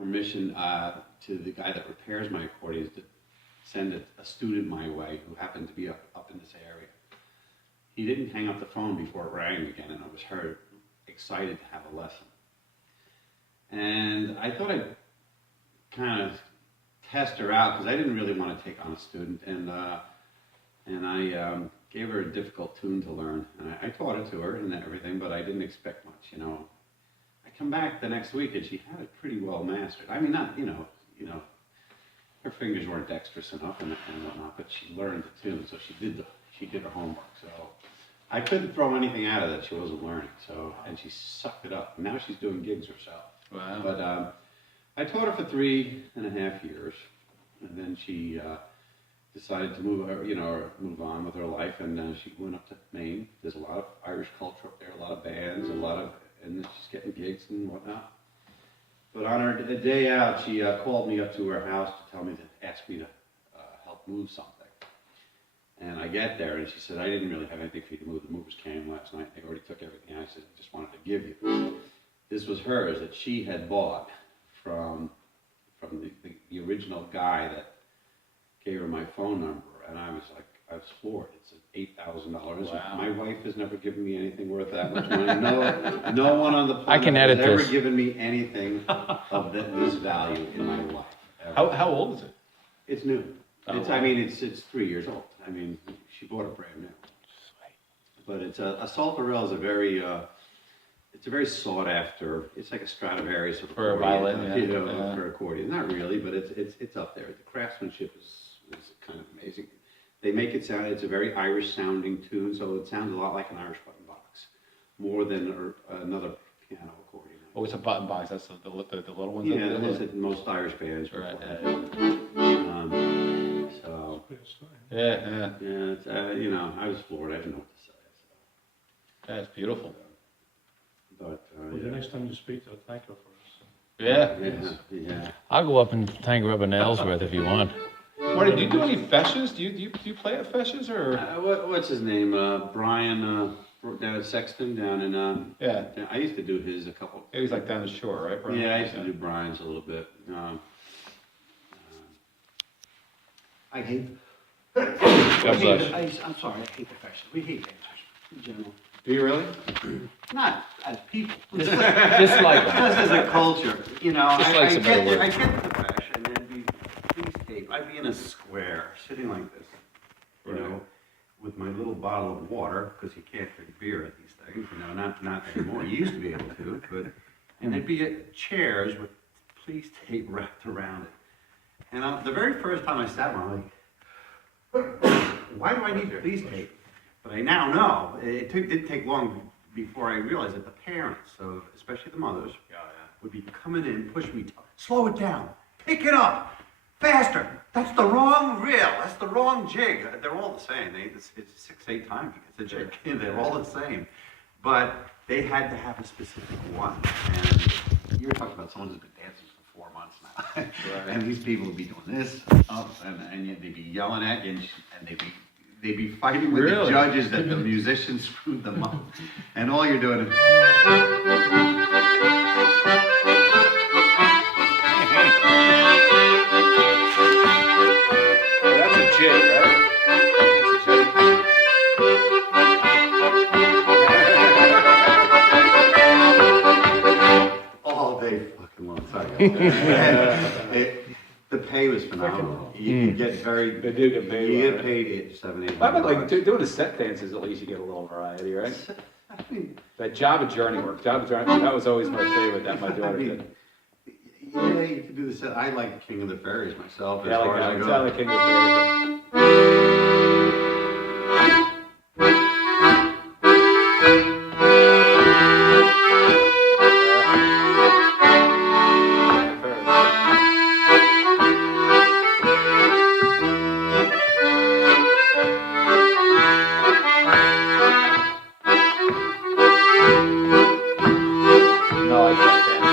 permission to the guy that repairs my accordions to send a student my way who happened to be up in this area. He didn't hang up the phone before it rang again, and I was excited to have a lesson. And I thought I'd kind of test her out because I didn't really want to take on a student, and I gave her a difficult tune to learn, and I taught it to her and everything, but I didn't expect much, you know. I come back the next week and she had it pretty well mastered. I mean, not, you know, her fingers weren't dexterous enough and whatnot, but she learned the tune, so she did her homework. So I couldn't throw anything at her that she wasn't learning. So, and she sucked it up. Now she's doing gigs herself. Wow. But I taught her for 3.5 years, and then she decided to move on with her life, and she went up to Maine. There's a lot of Irish culture up there, a lot of bands, and she's getting gigs and whatnot. But on her day out, she called me up to her house to ask me to help move something. And I get there, and she said, I didn't really have anything for you to move. The movers came last night. They already took everything. I said, I just wanted to give you. This was hers that she had bought from the original guy that gave her my phone number. And I was floored. It's $8,000. Wow. My wife has never given me anything worth that much money. No one on the planet edit has ever this. given me anything of this value in my life. Ever. How old is it? It's new. Oh, wow. I mean, it's 3 years old. I mean, she bought it brand new. But it's a Saltarell is it's a very sought after. It's like a Stradivarius of For a accordion, violin, yeah. for accordion. Not really, but it's up there. The craftsmanship is kind of amazing. They make it sound. It's a very Irish sounding tune, so it sounds a lot like an Irish button box, more than another piano accordion. Oh, it's a button box. That's the little ones. Yeah, that's what most Irish bands. Right. So. Yeah. Yeah, it's, I was floored. I didn't know what to say. So. That's beautiful. But Well, the next time you speak to her, thank her for us. yeah. I'll go up and thank Robin Ellsworth if you want. Marty, do you do any feshes? Do you play at feshes or? What's his name? Brian down at Sexton down in. Yeah. I used to do his a couple. It was like down the shore, right, Brian? Yeah, I used to do Brian's a little bit. I hate. God bless. I'm sorry. I hate professionals. We hate dancers in general. Do you really? Not as people. Just like them. Just as a culture, you know. Just I like some better words. I get the profession, and then please tape. I'd be in a square, sitting like this, you know, with my little bottle of water, because you can't drink beer at these things, you know, not anymore. You used to be able to, but, and there'd be chairs with police tape wrapped around it. And the very first time I sat one, I'm like, why do I need police tape? But I now know, it didn't take long before I realized that the parents, so especially the mothers, would be coming in, pushing me, slow it down, pick it up, faster. That's the wrong reel, that's the wrong jig. They're all the same. It's 6-8 times it's a jig. They're all the same. But they had to have a specific one. And you're talking about someone who's been dancing for 4 months now. Right. And these people would be doing this, and they'd be yelling at you, and they'd be fighting with the judges that the musicians screwed them up. And all you're doing is... That's a jig, right? All day fucking long. Sorry. The pay was phenomenal. You could get They do get paid. You get paid $700-800. But like doing the set dances, at least you get a little variety, right? I mean, That Java Journey work. Java Journey, that was always my favorite. That my daughter did. yeah, you could do the set. I like King of the Fairies myself. Yeah, as like far that. as It's I not go. like King of the Fairies. No, I can't dance.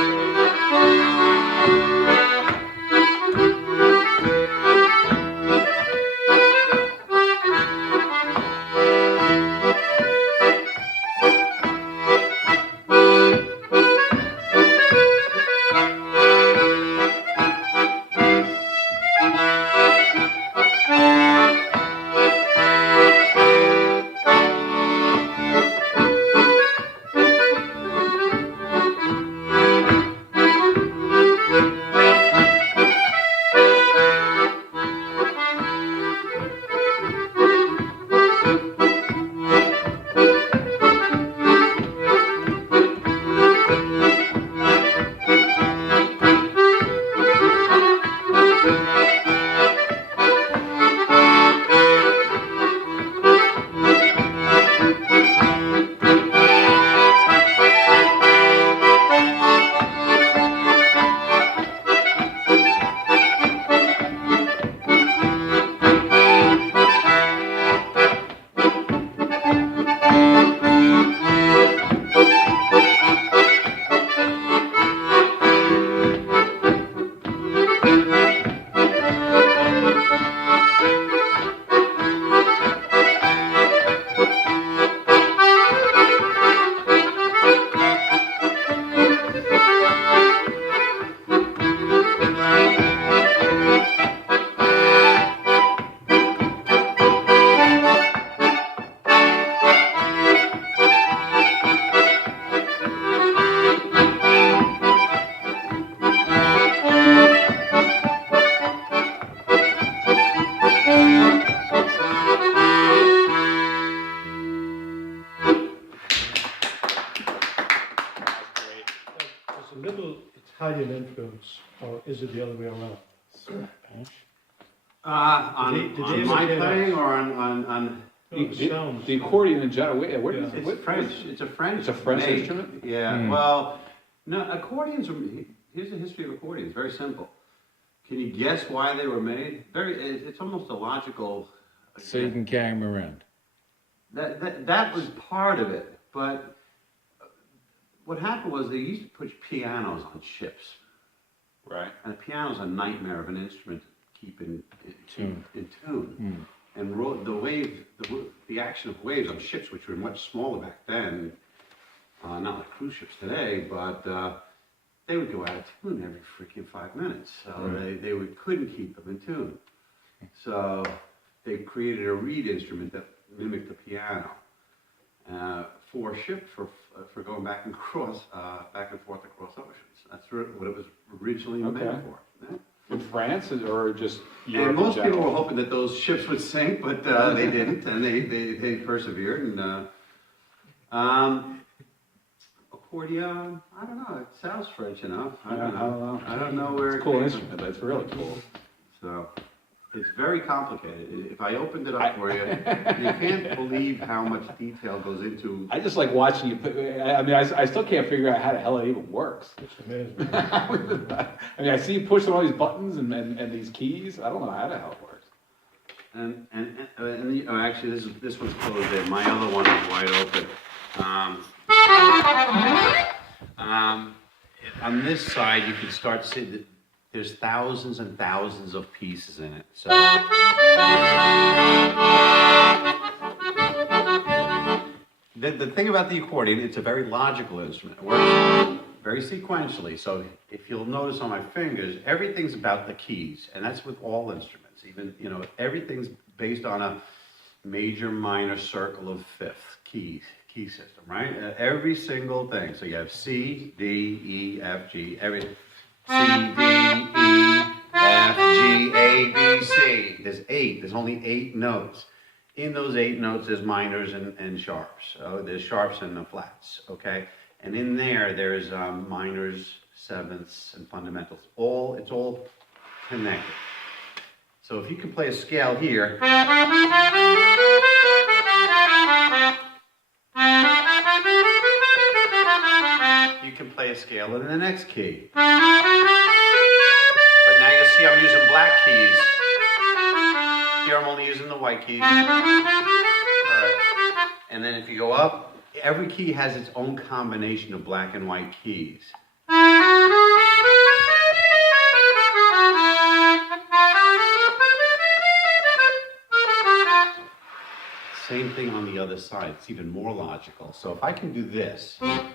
goes, or is it the other way around? On Did they my ever get playing us? or on No, it sounds. The accordion in general, where does Yeah. it? it's French. It's a French. It's a French make. instrument? Yeah. Hmm. Well, no, accordions. Here's the history of accordions. Very simple. Can you guess why they were made? It's almost a logical. So you can carry them around. That was part of it, but what happened was they used to put pianos on ships, Right. and a piano's a nightmare of an instrument to keep in Tune. tune. Hmm. And the action of waves on ships, which were much smaller back then, not like cruise ships today, but they would go out of tune every freaking 5 minutes. So Right. they couldn't keep them in tune. So they created a reed instrument that mimicked the piano for a ship for going back and forth across oceans. That's what it was originally made Okay. for. Yeah. In France or just Europe? And most in people general? were hoping that those ships would sink, but they didn't, and they persevered. And accordion, I don't know. It sounds French enough. I don't know. I don't know where It's a it cool came instrument. It's really cool. from. So it's very complicated. If I opened it up for you, you can't believe how much detail goes into. I just like watching you put, I mean, I still can't figure out how the hell it even works. It's amazing. I mean, I see you pushing all these buttons and these keys. I don't know how the hell it works. Actually, this one's closed in. My other one is wide open. On this side, you can start to see that there's thousands and thousands of pieces in it. So the thing about the accordion, it's a very logical instrument. It works very sequentially. So if you'll notice on my fingers, everything's about the keys, and that's with all instruments. Even everything's based on a major, minor, circle of fifth key system, right? Every single thing. So you have C, D, E, F, G. C, D, E, F, G, A, B, C. There's 8. There's only 8 notes. In those 8 notes, there's minors and sharps. So there's sharps and the flats, okay? And in there's minors, sevenths, and fundamentals. It's all connected. So if you can play a scale here, you can play a scale in the next key. But now you'll see I'm using black keys. Here I'm only using the white keys. And then if you go up, every key has its own combination of black and white keys. Same thing on the other side. It's even more logical. So if I can do this, I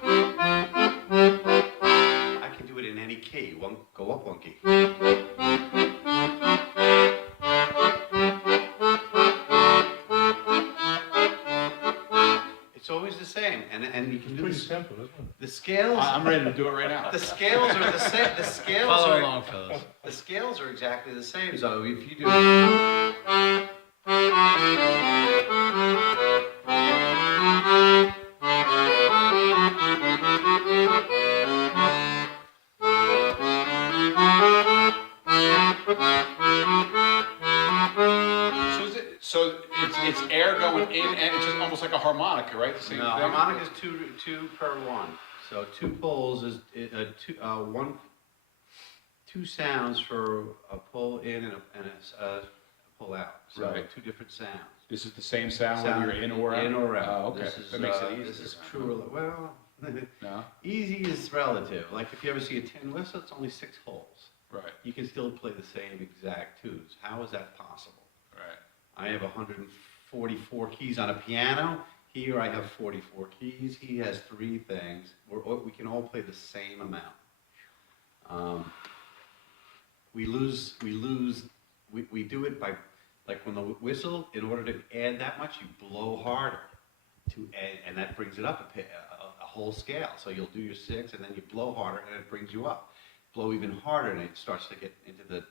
can do it in any key. Go up one key. It's always the same, and you can do Pretty this. simple, isn't it? The scales. I'm ready to do it right now. The scales are the same. The scales Follow are. along, fellas. The scales are exactly the same. So if you do. So it's air going in, and it's just almost like a harmonica, right? The same No, thing? harmonic is two per one. So 2 pulls is two sounds for a pull in and a pull out. So Right. 2 different sounds. This is the same sound whether you're in or out? In or out. Oh, okay. This is, That makes it easier. This is true. Well, No? easy is relative. Like if you ever see a tin whistle, it's only 6 holes. Right, You can still play the same exact tunes. How is that possible? right. I have 144 keys on a piano. Here I have 44 keys. He has 3 things. We can all play the same amount. We do it by, like when the whistle, in order to add that much, you blow harder to add, and that brings it up a whole scale. So you'll do your 6, and then you blow harder, and it brings you up. Blow even harder, and it starts to get into the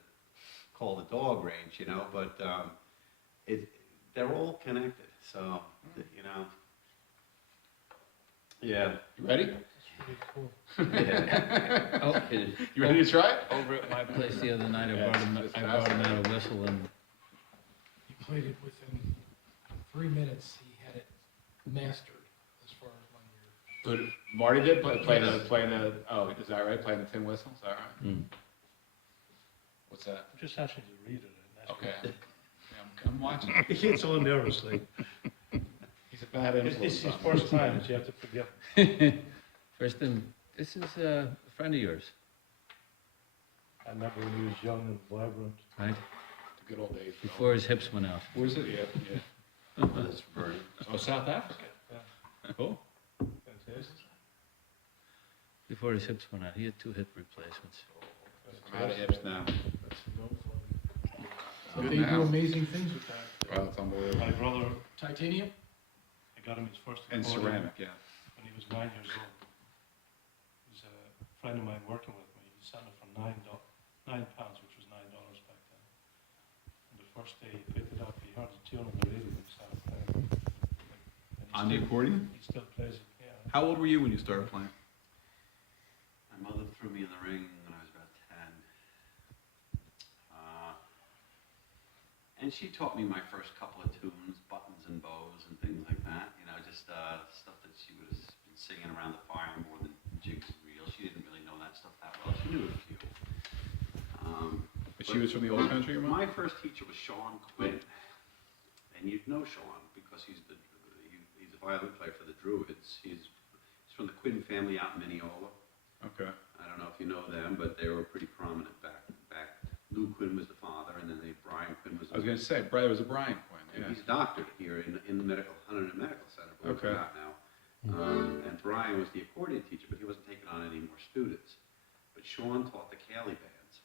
call the dog range, But they're all connected. So Yeah. You ready? Pretty cool. Oh, You ready to try it? over at my place the other night, Yeah, I brought him out a whistle and He played it within 3 minutes. He had it mastered as far as my ear. But Marty did playing the, oh, is that right? Playing the tin whistle, is that right? mm, What's that? I'm just asking you to read it. And that's Okay. what- Yeah, I'm watching. He gets all nervous, like, He's a bad it's influence. his on me. first time, so you have to forgive. first thing, this is a friend of yours, I remember when he was young and vibrant. right? The good old days. Before his hips went out. Where's it? Yeah. That's Bernie. Oh, South Africa. Cool. Fantastic. Before his hips went out, he had 2 hip replacements. I'm out of hips now. That's no fun. But Good they now. do amazing things with that. Wow, it's unbelievable. My brother, Titanium? I got him his first And accordion ceramic, yeah. when he was 9 years old. He's a friend of mine working with me. He sent it for £9, which was $9 back then. And the first day he picked it up, he heard the tune on the radio and he started playing. And he On the still- accordion? He still plays it, yeah. How old were you when you started playing? My mother threw me in the ring when I was about 10. And she taught me my first couple of tunes, buttons and bows and things like that. You know, just stuff that she would have been singing around the fire more than jigs and reels. She didn't really know that stuff that well. She knew a few. But she was from the old country, your mom? My first teacher was Sean Quinn. And you'd know Sean because he's a violin player for the Druids. He's from the Quinn family out in Mineola. Okay. I don't know if you know them, but they were pretty prominent back. Lou Quinn was the father, and then Brian Quinn was the I was going to say, brother was a Brian Quinn, and yeah. he's doctored here in the Huntington Medical Center, believe Okay. it or not now. And Brian was the accordion teacher, but he wasn't taking on any more students. But Sean taught the Cali bands,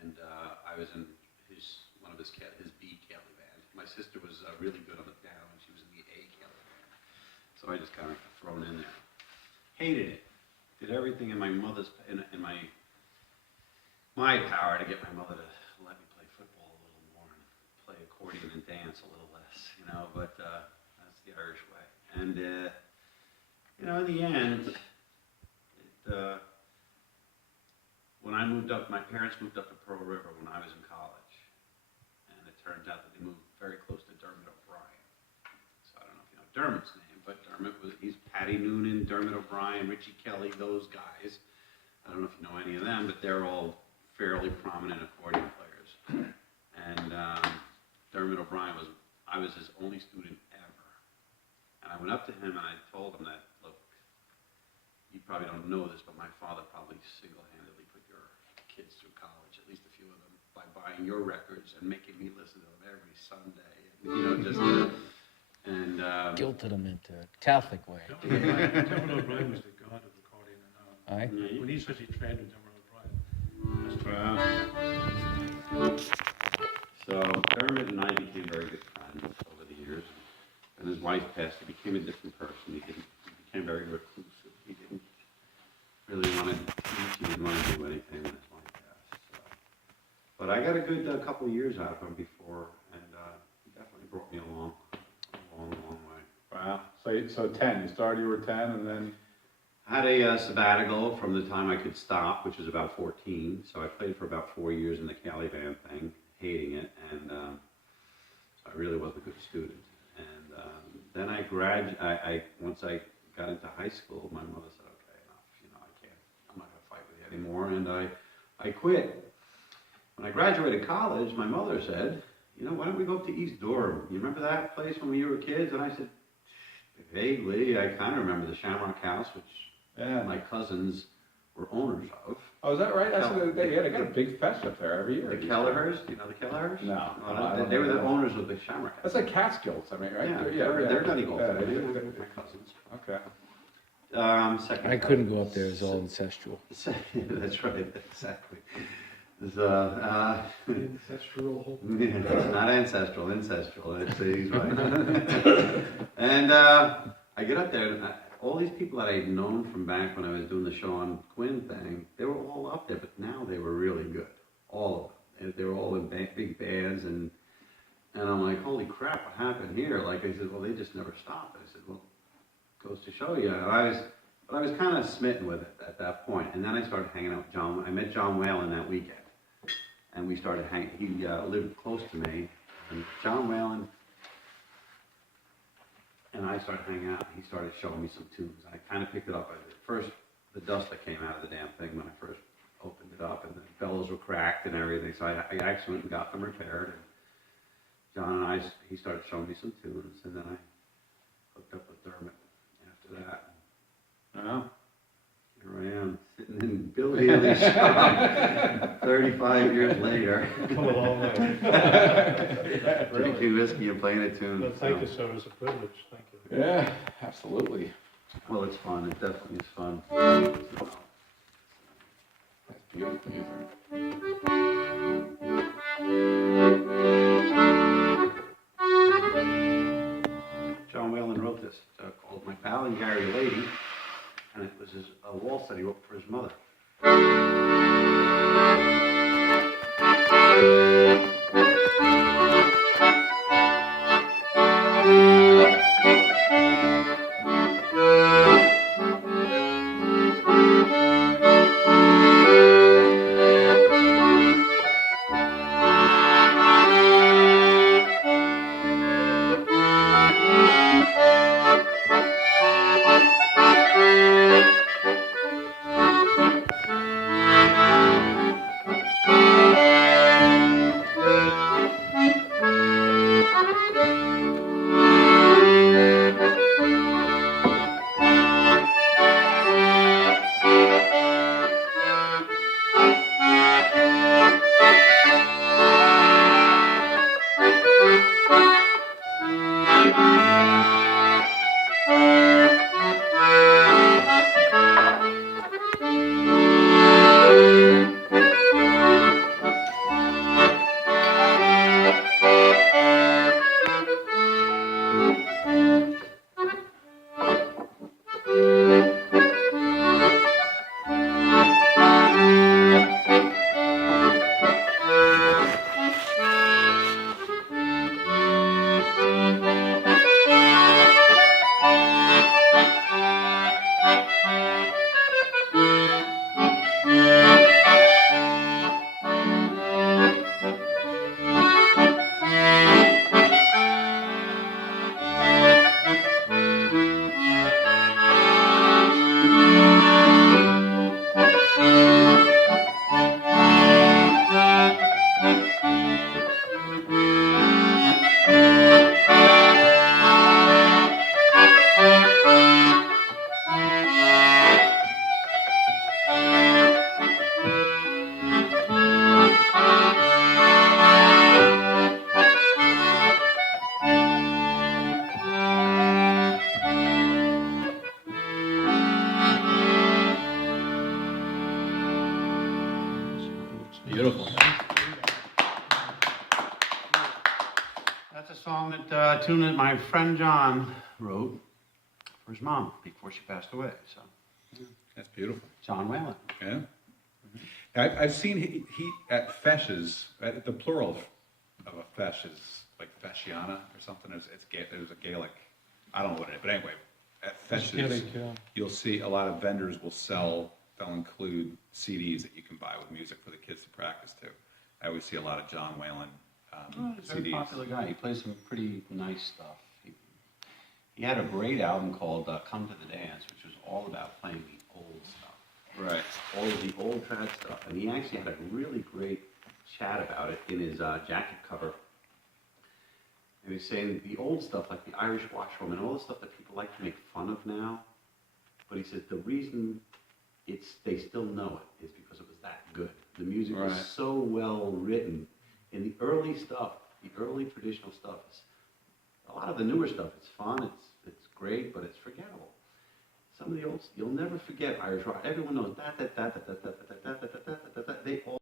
and I was in one of his B Cali band. My sister was really good on the piano, and she was in the A Cali band. So I just kind of got thrown in there. Hated it. Did everything in my my power to get my mother to let me play football a little more and play accordion and dance a little less, you know, but that's the Irish way. And, you know, in the end, when I moved up, my parents moved up to Pearl River when I was in college. And it turns out that they moved very close to Dermot O'Brien. So I don't know if you know Dermot's name, but he's Patty Noonan, Dermot O'Brien, Richie Kelly, those guys. I don't know if you know any of them, but they're all fairly prominent accordion players. And Dermot O'Brien I was his only student ever. And I went up to him and I told him that, look, you probably don't know this, but my father probably single-handedly put your kids through college, at least a few of them, by buying your records and making me listen to them every Sunday. And, you know, just, Guilted him into a Catholic way. Dermot O'Brien was the god of accordion. And, Aye. when he says he trained with Dermot O'Brien, Wow. So Dermot and I became very good friends over the years. And his wife passed. He became a different person. He became very reclusive. He didn't really want to teach. He didn't want to do anything when his wife passed. So. But I got a good couple of years out of him before, and he definitely brought me along a long way. Wow. So 10, you started, you were 10, and then? I had a sabbatical from the time I could stop, which was about 14. So I played for about 4 years in the Cali band thing, hating it, and so I really wasn't a good student. And then once I got into high school, my mother said, okay, enough, you know, I'm not gonna fight with you anymore, and I quit. When I graduated college, my mother said, you know, why don't we go up to East Durham? You remember that place when we were kids? And I said, vaguely, I kind of remember the Shamrock House, which my cousins were owners of. Oh, is that right? They got a big fest up there every year. The Kelleher's, do you know the Kelleher's? No. Well, they were the owners of the Shamrock House. That's like Catskills, I mean, right? Yeah, they're not Eagle. Yeah, They're my cousins. Okay. Second I couldn't go up there, it's all incestual. That's right, exactly. It's, Ancestral. it's not ancestral. He's right. And I get up there, and all these people that I had known from back when I was doing the Sean Quinn thing, they were all up there, but now they were really good. All of them. They were all in big bands, and I'm like, holy crap, what happened here? Like, I said, well, they just never stopped. I said, well, goes to show you. And I But I was kind of smitten with it at that point, and then I started hanging out with John. I met John Whalen that weekend, and we started hanging. He lived close to me, and John Whalen and I started hanging out. And he started showing me some tunes. I kind of picked it up. First, the dust that came out of the damn thing when I first opened it up, and the bellows were cracked and everything. So I actually went and got them repaired. And John and he started showing me some tunes, and then I hooked up with Dermot after that. Oh. Here I am, sitting in Bill Healy's shop, 35 years later. Come a long way. Drinking whiskey and playing a tune. Well, thank you, sir. It's a privilege. Thank you. Yeah, absolutely. Well, it's fun. It definitely is fun. That's beautiful music. John Whalen wrote this called My Pal and Gary Lady, and it was a waltz that he wrote for his mother. Beautiful. That's a song that tune that my friend John wrote for his mom before she passed away. So That's beautiful. John Whalen. Yeah. I've seen he at feshes, at the plural of a fesh is like fasciana or something. There's a Gaelic, I don't know what it is, but anyway, at feshes, Gaelic, yeah. you'll see a lot of vendors they'll include CDs that you can buy with music for the kids to practice to. I always see a lot of John Whalen He's a very CDs. popular guy. He plays some pretty nice stuff. He had a great album called Come to the Dance, which was all about playing the old stuff. Right. All of the old trad stuff. And he actually had a really great chat about it in his jacket cover. And he's saying the old stuff, like the Irish Washroom and all the stuff that people like to make fun of now. But he said the reason they still know it is because it was that good. The music was Right. so well written. In the early stuff, the early traditional stuff, a lot of the newer stuff, it's fun, it's great, but it's forgettable. Some of the old, you'll never forget Irish rock. Everyone knows that. They all